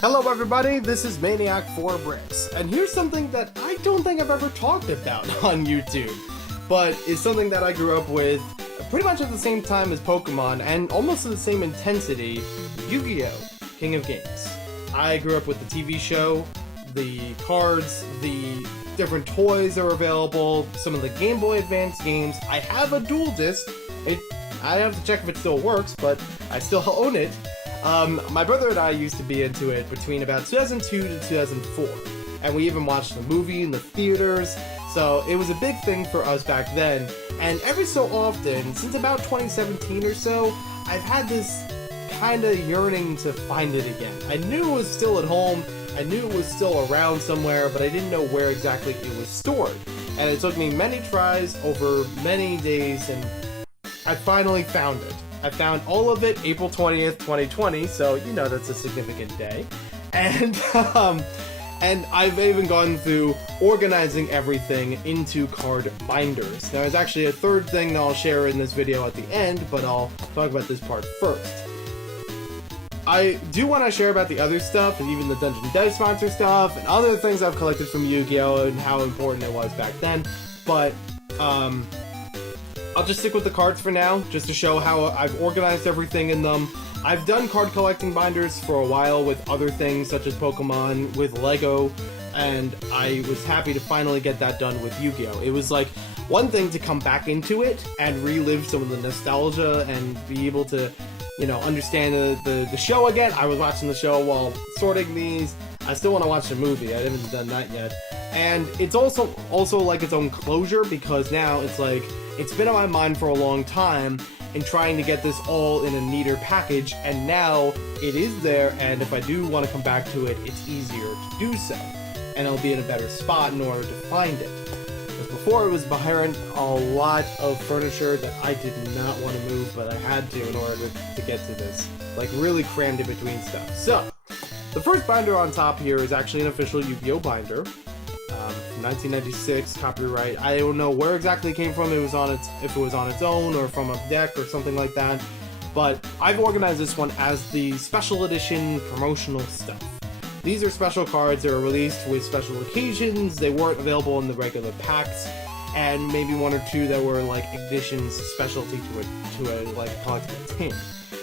Hello everybody, this is Maniac4Bricks, and here's something that I don't think I've ever talked about on YouTube, but it's something that I grew up with pretty much at the same time as Pokemon, and almost at the same intensity, Yu-Gi-Oh! King of Games. I grew up with the TV show, the cards, the different toys that were available, some of the Game Boy Advance games. I have a dual disc. I have to check if it still works, but I still own it. My brother and I used to be into it between about 2002 to 2004, and we even watched the movie in the theaters, so it was a big thing for us back then, and every so often, since about 2017 or so, I've had this kind of yearning to find it again. I knew it was still at home, I knew it was still around somewhere, but I didn't know where exactly it was stored, and it took me many tries over many days, and I finally found it. I found all of it April 20th, 2020, so you know that's a significant day. And and I've even gone through organizing everything into card binders. Now there's actually a third thing that I'll share in this video at the end, but I'll talk about this part first. I do want to share about the other stuff, and even the Dungeon Dev sponsor stuff, and other things I've collected from Yu-Gi-Oh! And how important it was back then, but I'll just stick with the cards for now, just to show how I've organized everything in them. I've done card collecting binders for a while with other things such as Pokemon, with Lego, and I was happy to finally get that done with Yu-Gi-Oh! It was like one thing to come back into it and relive some of the nostalgia and be able to, you know, understand the show again. I was watching the show while sorting these. I still want to watch the movie. I haven't done that yet. And it's also like its own closure, because now it's like, it's been on my mind for a long time in trying to get this all in a neater package, and now it is there, and if I do want to come back to it, it's easier to do so. And I'll be in a better spot in order to find it. Because before it was behind a lot of furniture that I did not want to move, but I had to in order to get to this. Like, really crammed in between stuff. So, the first binder on top here is actually an official Yu-Gi-Oh! Binder. 1996 copyright. I don't know where exactly it came from. If it was on its own or from a deck or something like that. But I've organized this one as the special edition promotional stuff. These are special cards that are released with special occasions. They weren't available in the regular packs, and maybe one or two that were like Ignition's specialty to a like collectible tin.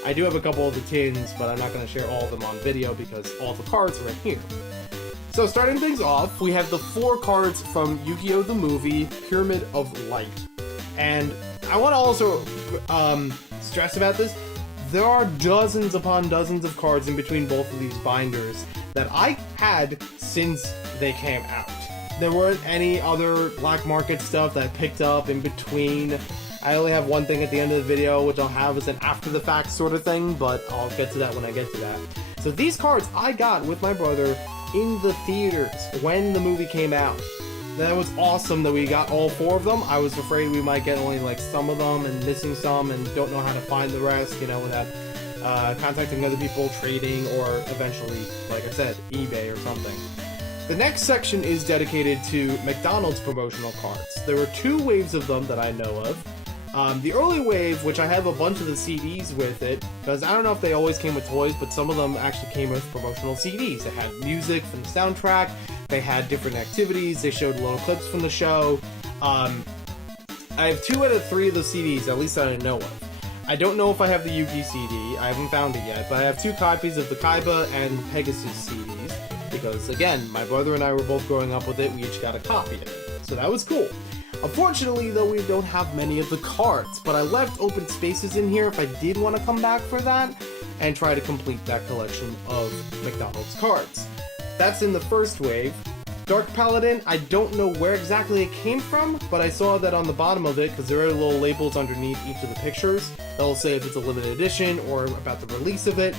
I do have a couple of the tins, but I'm not going to share all of them on video because all the cards are in here. So starting things off, we have the 4 cards from Yu-Gi-Oh! The movie, Pyramid of Light. And I want to also stress about this. There are dozens upon dozens of cards in between both of these binders that I had since they came out. There weren't any other black market stuff that I picked up in between. I only have one thing at the end of the video, which I'll have as an after the fact sort of thing, but I'll get to that when I get to that. So these cards I got with my brother in the theaters when the movie came out. That was awesome that we got all 4 of them. I was afraid we might get only like some of them and missing some and don't know how to find the rest, you know, without contacting other people, trading, or eventually, like I said, eBay or something. The next section is dedicated to McDonald's promotional cards. There were 2 waves of them that I know of. The early wave, which I have a bunch of the CDs with it, because I don't know if they always came with toys, but some of them actually came with promotional CDs. They had music from the soundtrack, they had different activities, they showed little clips from the show. I have 2 out of 3 of the CDs, at least that I know of. I don't know if I have the Yugi CD, I haven't found it yet, but I have 2 copies of the Kaiba and Pegasus CDs, because again, my brother and I were both growing up with it, we each got a copy of it, so that was cool. Unfortunately, though, we don't have many of the cards, but I left open spaces in here if I did want to come back for that, and try to complete that collection of McDonald's cards. That's in the first wave. Dark Paladin, I don't know where exactly it came from, but I saw that on the bottom of it, because there are little labels underneath each of the pictures, that'll say if it's a limited edition or about the release of it.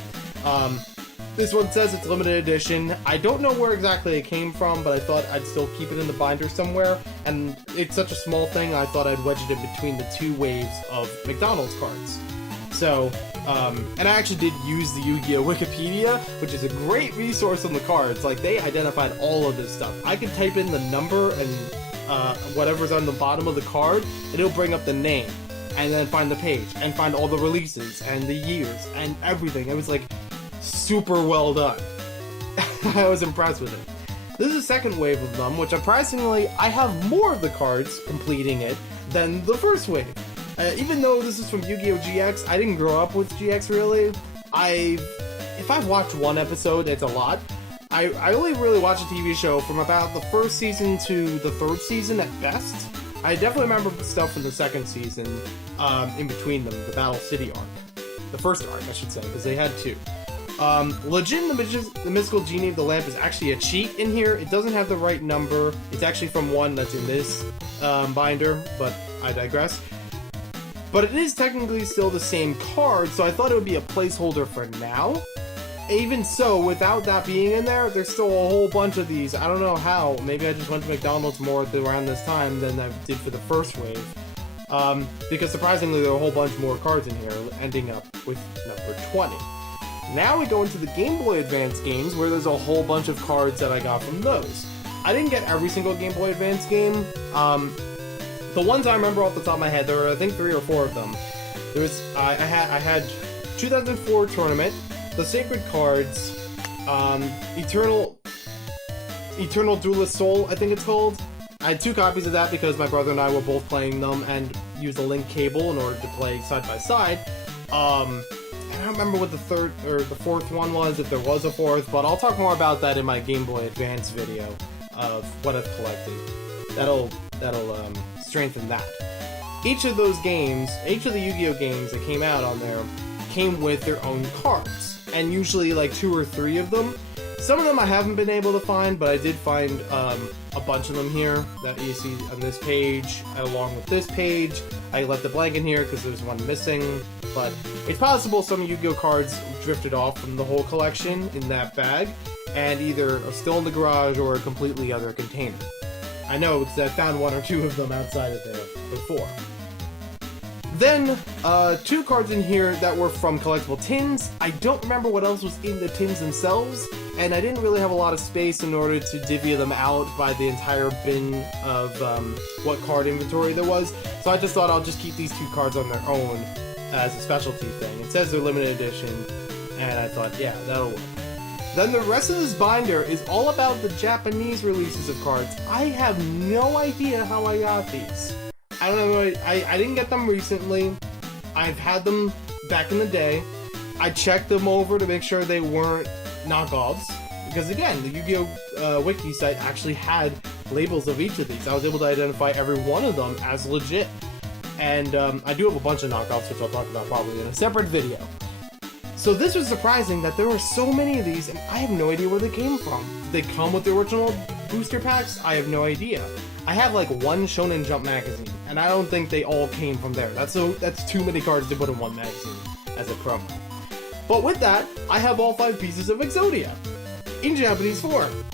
This one says it's limited edition. I don't know where exactly it came from, but I thought I'd still keep it in the binder somewhere. And it's such a small thing, I thought I'd wedge it in between the 2 waves of McDonald's cards. So, and I actually did use the Yu-Gi-Oh! Wikipedia, which is a great resource on the cards. Like, they identified all of this stuff. I could type in the number and whatever's on the bottom of the card, and it'll bring up the name. And then find the page, and find all the releases, and the years, and everything. It was like super well done. I was impressed with it. This is the second wave of them, which surprisingly, I have more of the cards completing it than the first wave. Even though this is from Yu-Gi-Oh! GX, I didn't grow up with GX really. If I've watched one episode, it's a lot. I only really watched a TV show from about the first season to the 3rd season at best. I definitely remember stuff from the 2nd season in between them, the Battle City arc. The first arc, I should say, because they had 2. Legend, the Mystical Genie of the Lamp is actually a cheat in here. It doesn't have the right number. It's actually from one that's in this binder, but I digress. But it is technically still the same card, so I thought it would be a placeholder for now. Even so, without that being in there, there's still a whole bunch of these. I don't know how. Maybe I just went to McDonald's more around this time than I did for the first wave. Because surprisingly, there are a whole bunch more cards in here, ending up with number 20. Now we go into the Game Boy Advance games, where there's a whole bunch of cards that I got from those. I didn't get every single Game Boy Advance game. The ones I remember off the top of my head, there were I think 3 or 4 of them. I had 2004 Tournament, the Sacred Cards, Eternal Duelist Soul, I think it's called. I had 2 copies of that because my brother and I were both playing them and used a link cable in order to play side by side. I don't remember what the 3rd or the 4th one was, if there was a 4th, but I'll talk more about that in my Game Boy Advance video of what I've collected. That'll strengthen that. Each of those games, each of the Yu-Gi-Oh! Games that came out on there, came with their own cards, and usually like 2 or 3 of them. Some of them I haven't been able to find, but I did find a bunch of them here that you see on this page, along with this page. I left the blank in here because there's one missing, but it's possible some Yu-Gi-Oh! Cards drifted off from the whole collection in that bag, and either are still in the garage or a completely other container. I know because I found 1 or 2 of them outside of there before. Then, 2 cards in here that were from collectible tins. I don't remember what else was in the tins themselves, and I didn't really have a lot of space in order to divvy them out by the entire bin of what card inventory there was. So I just thought I'll just keep these 2 cards on their own as a specialty thing. It says they're limited edition, and I thought, yeah, that'll work. Then the rest of this binder is all about the Japanese releases of cards. I have no idea how I got these. I don't know, I didn't get them recently. I've had them back in the day. I checked them over to make sure they weren't knockoffs. Because again, the Yu-Gi-Oh! Wiki site actually had labels of each of these. I was able to identify every one of them as legit. And I do have a bunch of knockoffs, which I'll talk about probably in a separate video. So this was surprising that there were so many of these, and I have no idea where they came from. Did they come with the original booster packs? I have no idea. I have like 1 Shonen Jump magazine, and I don't think they all came from there. That's too many cards to put in 1 magazine as a promo. But with that, I have all 5 pieces of Exodia in Japanese form.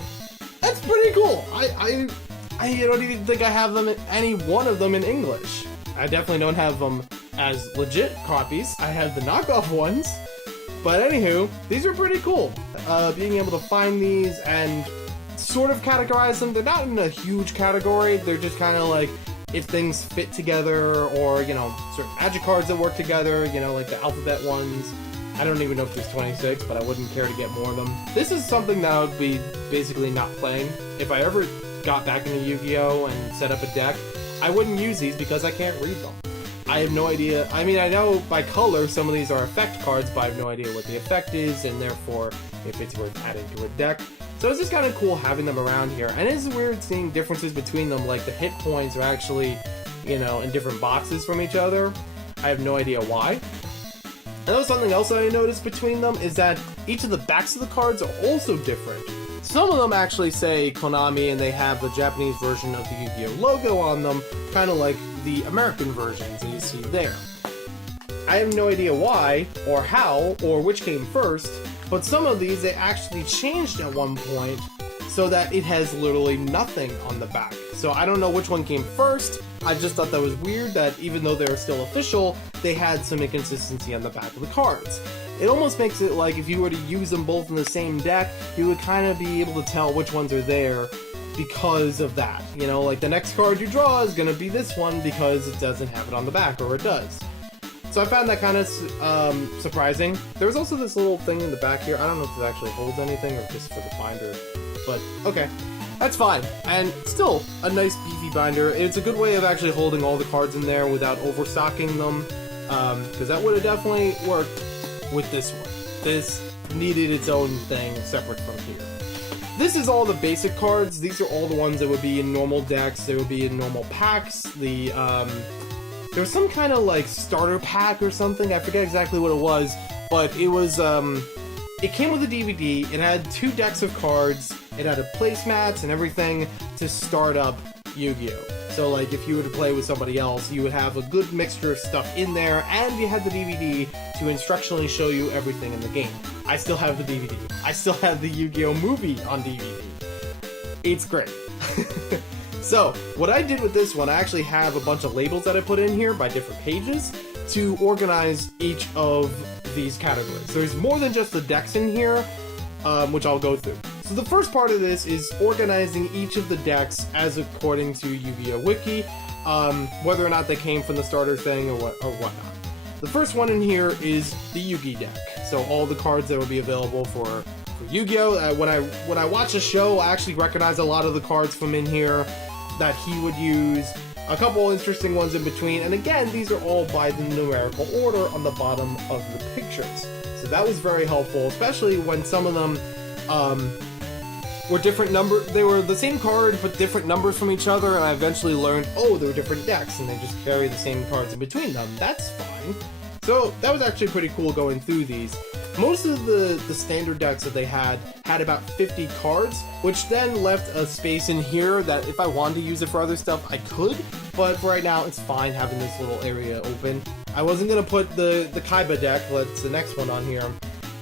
That's pretty cool. I don't even think I have them, any one of them in English. I definitely don't have them as legit copies. I have the knockoff ones. But anywho, these are pretty cool. Being able to find these and sort of categorize them. They're not in a huge category. They're just kind of like if things fit together, or, you know, certain magic cards that work together, you know, like the alphabet ones. I don't even know if there's 26, but I wouldn't care to get more of them. This is something that I would be basically not playing. If I ever got back into Yu-Gi-Oh! And set up a deck, I wouldn't use these because I can't read them. I have no idea. I mean, I know by color some of these are effect cards, but I have no idea what the effect is, and therefore if it's worth adding to a deck. So it's just kind of cool having them around here. And it's weird seeing differences between them, like the hit points are actually, you know, in different boxes from each other. I have no idea why. And that was something else that I noticed between them, is that each of the backs of the cards are also different. Some of them actually say Konami, and they have the Japanese version of the Yu-Gi-Oh! Logo on them, kind of like the American versions that you see there. I have no idea why, or how, or which came first, But some of these they actually changed at one point so that it has literally nothing on the back. So I don't know which one came first. I just thought that was weird that even though they were still official, they had some inconsistency on the back of the cards. It almost makes it like if you were to use them both in the same deck, you would kind of be able to tell which ones are there because of that. You know, like the next card you draw is going to be this one because it doesn't have it on the back, or it does. So I found that kind of surprising. There's also this little thing in the back here. I don't know if it actually holds anything or just for the binder, but okay. That's fine, and still a nice beefy binder. It's a good way of actually holding all the cards in there without overstocking them, because that would have definitely worked with this one. This needed its own thing separate from here. This is all the basic cards. These are all the ones that would be in normal decks. They would be in normal packs. There was some kind of like starter pack or something. I forget exactly what it was, but it was it came with a DVD. It had 2 decks of cards. It had a placemats and everything to start up Yu-Gi-Oh! So like if you were to play with somebody else, you would have a good mixture of stuff in there, and you had the DVD to instructionally show you everything in the game. I still have the DVD. I still have the Yu-Gi-Oh! Movie on DVD. It's great. So what I did with this one, I actually have a bunch of labels that I put in here by different pages to organize each of these categories. There's more than just the decks in here, which I'll go through. So the first part of this is organizing each of the decks as according to Yu-Gi-Oh! Wiki, whether or not they came from the starter thing or whatnot. The first one in here is the Yu-Gi deck. So all the cards that will be available for Yu-Gi-Oh! When I watch a show, I actually recognize a lot of the cards from in here that he would use. A couple interesting ones in between, and again, these are all by the numerical order on the bottom of the pictures. So that was very helpful, especially when some of them were different number. They were the same card, but different numbers from each other, and I eventually learned, oh, they were different decks, and they just carry the same cards in between them. That's fine. So that was actually pretty cool going through these. Most of the standard decks that they had about 50 cards, which then left a space in here that if I wanted to use it for other stuff, I could, but for right now, it's fine having this little area open. I wasn't going to put the Kaiba deck, that's the next one on here,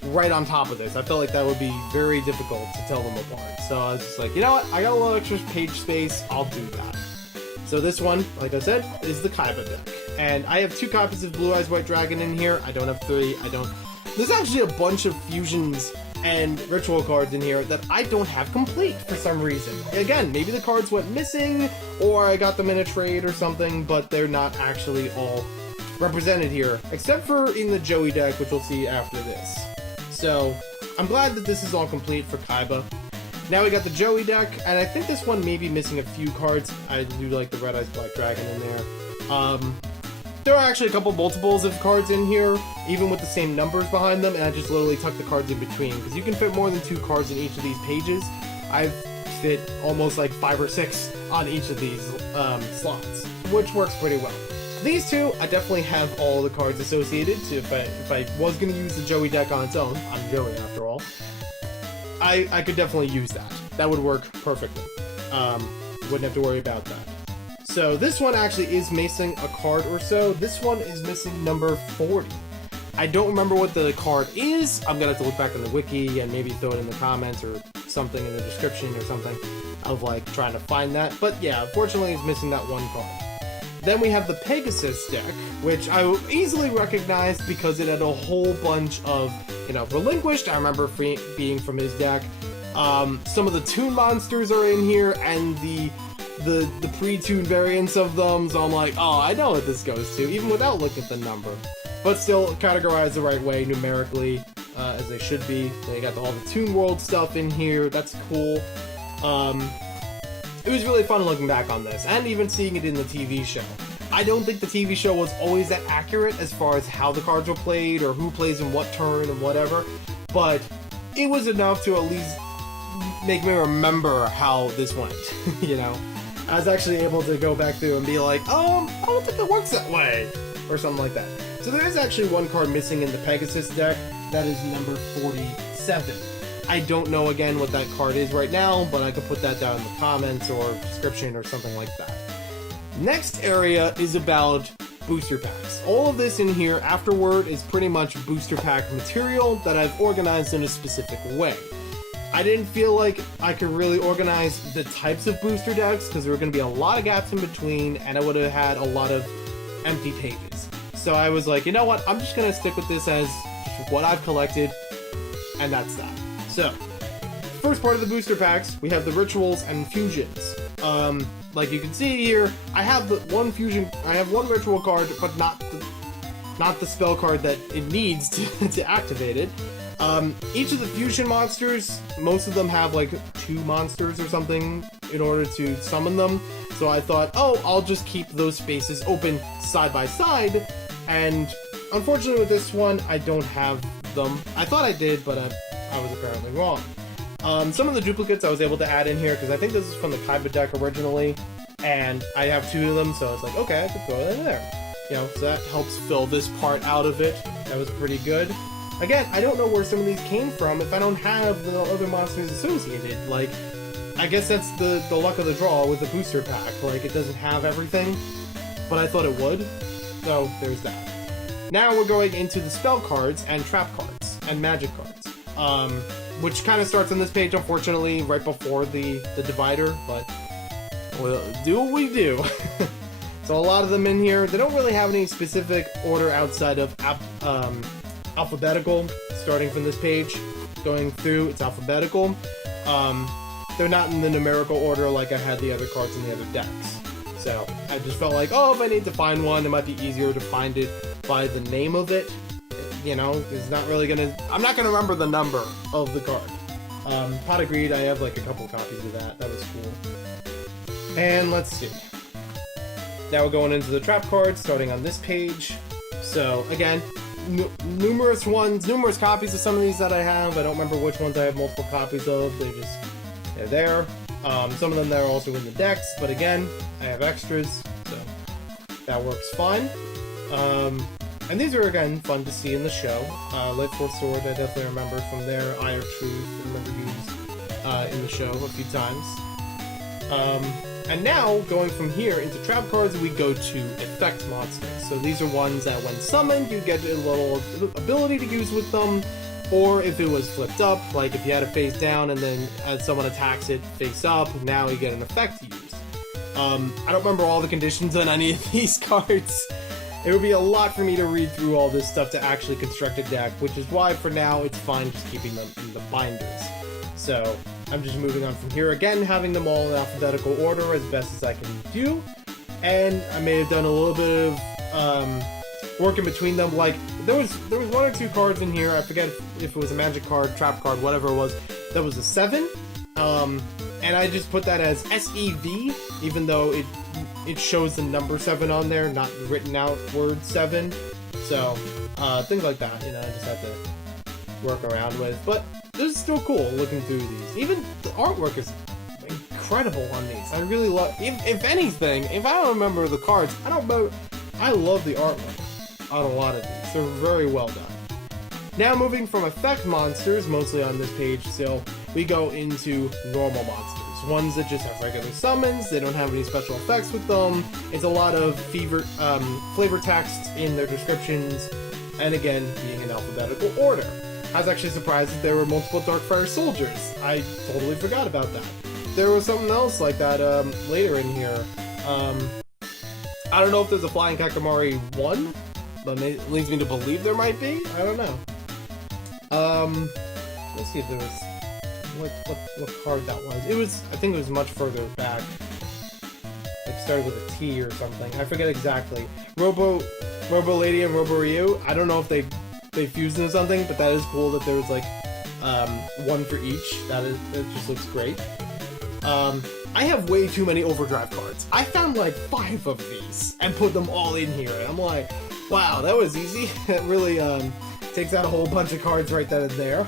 right on top of this. I felt like that would be very difficult to tell them apart. So I was just like, you know what, I got a little extra page space, I'll do that. So this one, like I said, is the Kaiba deck. And I have 2 copies of Blue Eyes White Dragon in here. I don't have 3. There's actually a bunch of fusions and ritual cards in here that I don't have complete for some reason. Again, maybe the cards went missing, or I got them in a trade or something, but they're not actually all represented here, except for in the Joey deck, which we'll see after this. So I'm glad that this is all complete for Kaiba. Now we got the Joey deck, and I think this one may be missing a few cards. I do like the Red Eyes Black Dragon in there. There are actually a couple multiples of cards in here, even with the same numbers behind them, and I just literally tucked the cards in between, because you can fit more than 2 cards in each of these pages. I've fit almost like 5 or 6 on each of these slots, which works pretty well. These 2, I definitely have all the cards associated, so if I was going to use the Joey deck on its own, I'm Joey after all, I could definitely use that. That would work perfectly. Wouldn't have to worry about that. So this one actually is missing a card or so. This one is missing number 40. I don't remember what the card is. I'm gonna have to look back on the wiki and maybe throw it in the comments or something in the description or something of like trying to find that. But yeah, unfortunately it's missing that one card. Then we have the Pegasus deck, which I easily recognized because it had a whole bunch of, Relinquished. I remember being from his deck. Some of the Toon monsters are in here, and the pre-tuned variants of them, so I'm like, oh, I know what this goes to, even without looking at the number. But still categorized the right way numerically, as they should be. They got all the Toon World stuff in here, that's cool. It was really fun looking back on this, and even seeing it in the TV show. I don't think the TV show was always that accurate as far as how the cards were played, or who plays in what turn and whatever, but it was enough to at least make me remember how this went, I was actually able to go back through and be like, I don't think it works that way, or something like that. So there is actually one card missing in the Pegasus deck, that is number 47. I don't know again what that card is right now, but I could put that down in the comments or description or something like that. Next area is about booster packs. All of this in here afterward is pretty much booster pack material that I've organized in a specific way. I didn't feel like I could really organize the types of booster decks because there were going to be a lot of gaps in between and I would have had a lot of empty pages. So I was like, you know what, I'm just going to stick with this as what I've collected, and that's that. So, first part of the booster packs, we have the rituals and fusions. Like you can see here, I have one ritual card, but not the spell card that it needs to activate it. Each of the fusion monsters, most of them have like 2 monsters or something in order to summon them. So I thought, oh, I'll just keep those spaces open side by side. And unfortunately with this one, I don't have them. I thought I did, but I was apparently wrong. Some of the duplicates I was able to add in here because I think this is from the Kaiba deck originally, and I have 2 of them, so it's like, okay, I could throw that in there. You know, so that helps fill this part out of it. That was pretty good. Again, I don't know where some of these came from if I don't have the other monsters associated. Like, I guess that's the luck of the draw with the booster pack. Like, it doesn't have everything, but I thought it would. So, there's that. Now we're going into the spell cards and trap cards and magic cards. Which kind of starts on this page, unfortunately, right before the divider, but we'll do what we do. So a lot of them in here, they don't really have any specific order outside of alphabetical, starting from this page, going through, it's alphabetical. They're not in the numerical order like I had the other cards in the other decks. So I just felt like, oh, if I need to find one, it might be easier to find it by the name of it. You know, it's not really I'm not gonna remember the number of the card. Pot of Greed, I have like a couple copies of that. That was cool. And let's see. Now we're going into the trap cards, starting on this page. So again, numerous copies of some of these that I have. I don't remember which ones I have multiple copies of. They're there. Some of them that are also in the decks, but again, I have extras, so that works fine. And these are, again, fun to see in the show. Light Force Sword, I definitely remember from there. Eye of Truth, I remember used in the show a few times. And now, going from here into trap cards, we go to effect monsters. So these are ones that when summoned, you get a little ability to use with them, or if it was flipped up, like if you had it face down and then as someone attacks it face up, now you get an effect to use. I don't remember all the conditions on any of these cards. It would be a lot for me to read through all this stuff to actually construct a deck, which is why for now it's fine just keeping them in the binders. So I'm just moving on from here again, having them all in alphabetical order as best as I can do. And I may have done a little bit of work in between them. Like there was 1 or 2 cards in here. I forget if it was a magic card, trap card, whatever it was. That was a 7. And I just put that as SEV, even though it shows the number 7 on there, not written out word 7. So, things like that, you know, I just have to work around with. But this is still cool looking through these. Even the artwork is incredible on these. I really love, if anything, if I don't remember the cards, I love the artwork on a lot of these. They're very well done. Now moving from effect monsters, mostly on this page still, we go into normal monsters. Ones that just have regular summons, they don't have any special effects with them. It's a lot of flavor text in their descriptions, and again, being in alphabetical order. I was actually surprised that there were multiple Darkfire soldiers. I totally forgot about that. There was something else like that later in here. I don't know if there's a Flying Kakamari 1, but it leads me to believe there might be. I don't know. Let's see if there was what card that was. I think it was much further back. Like started with a T or something. I forget exactly. Robo Lady and Robo Ryu. I don't know if they fused into something, but that is cool that there's like 1 for each. That just looks great. I have way too many Overdrive cards. I found like 5 of these and put them all in here. And I'm like, wow, that was easy. It really takes out a whole bunch of cards right then and there.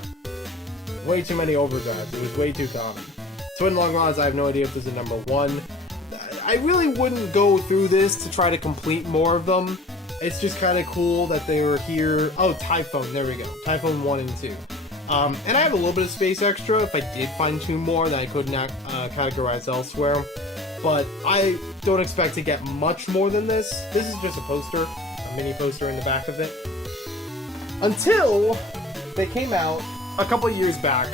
Way too many Overdrives. It was way too common. Twin Long Rods, I have no idea if there's a number 1. I really wouldn't go through this to try to complete more of them. It's just kind of cool that they were here. Oh, Typhoon, there we go. Typhoon 1 and 2. And I have a little bit of space extra if I did find 2 more that I couldn't categorize elsewhere. but I don't expect to get much more than this. This is just a poster, a mini poster in the back of it. Until they came out a couple years back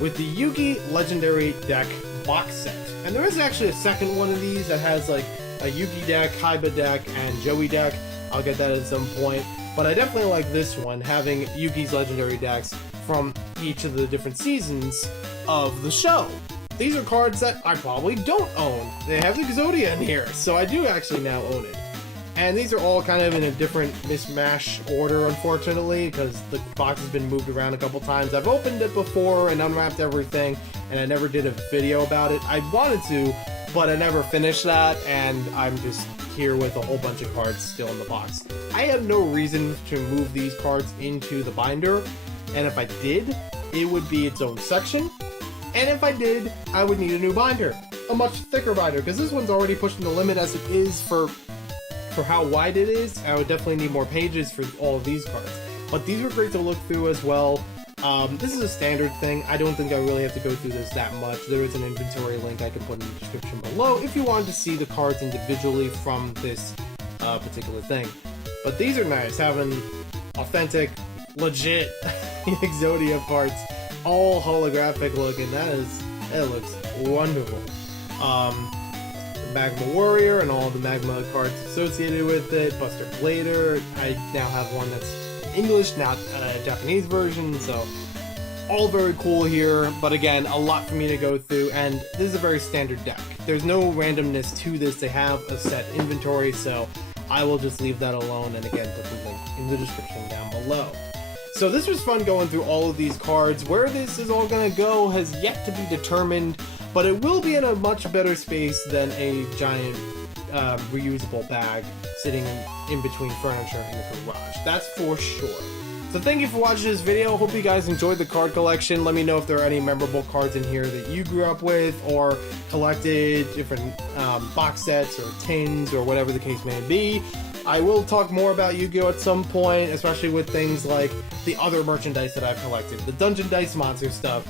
with the Yu-Gi Legendary Deck box set. And there is actually a second one of these that has like a Yu-Gi deck, Kaiba deck, and Joey deck. I'll get that at some point. But I definitely like this one, having Yu-Gi's legendary decks from each of the different seasons of the show. These are cards that I probably don't own. They have the Exodia in here, so I do actually now own it. And these are all kind of in a different mismatch order, unfortunately, because the box has been moved around a couple times. I've opened it before and unwrapped everything, and I never did a video about it. I wanted to, but I never finished that, and I'm just here with a whole bunch of cards still in the box. I have no reason to move these cards into the binder, and if I did, it would be its own section. And if I did, I would need a new binder, a much thicker binder, because this one's already pushing the limit as it is for how wide it is. I would definitely need more pages for all of these cards. But these were great to look through as well. This is a standard thing. I don't think I really have to go through this that much. There is an inventory link I can put in the description below if you wanted to see the cards individually from this particular thing. But these are nice, having authentic, legit Exodia parts, all holographic looking. That looks wonderful. Magma Warrior and all the Magma cards associated with it, Buster Blader. I now have one that's English, not a Japanese version, so all very cool here, but again, a lot for me to go through, and this is a very standard deck. There's no randomness to this. They have a set inventory, so I will just leave that alone, and again, put the link in the description down below. So this was fun going through all of these cards. Where this is all going to go has yet to be determined, but it will be in a much better space than a giant reusable bag sitting in between furniture in the garage. That's for sure. So thank you for watching this video. Hope you guys enjoyed the card collection. Let me know if there are any memorable cards in here that you grew up with or collected, different box sets or tins or whatever the case may be. I will talk more about Yu-Gi-Oh! At some point, especially with things like the other merchandise that I've collected, the Dungeon Dice Monster stuff,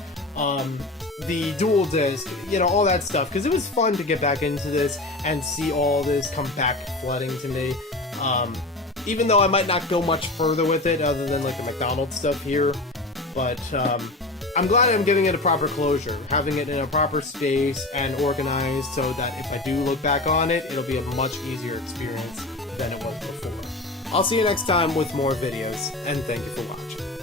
the Dual Disc, you know, all that stuff, because it was fun to get back into this and see all this come back flooding to me. Even though I might not go much further with it other than like the McDonald's stuff here, but I'm glad I'm giving it a proper closure, having it in a proper space and organized so that if I do look back on it, it'll be a much easier experience than it was before. I'll see you next time with more videos, and thank you for watching.